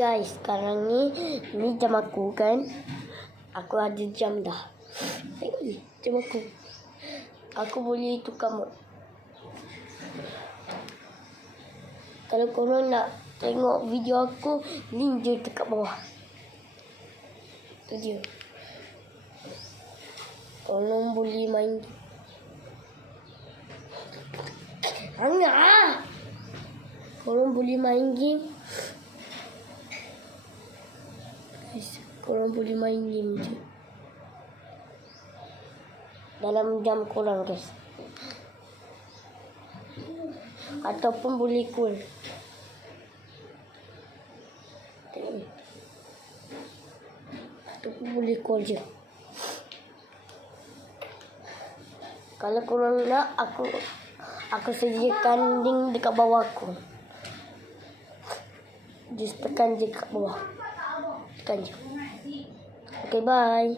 Guys, sekarang ni jam aku kan. Aku ada jam dah. Tengok ni, jam aku. Aku boleh tukar mod. Kalau korang nak tengok video aku, link je dekat bawah. Tu dia. Korang boleh main. Hangat. Korang boleh main game. Korang boleh main game je dalam jam korang, guys. Ataupun boleh call. Ataupun boleh call je. Kalau korang nak, aku sediakan link dekat bawah aku. Just tekan je kat bawah. Tekan je. Okay, bye.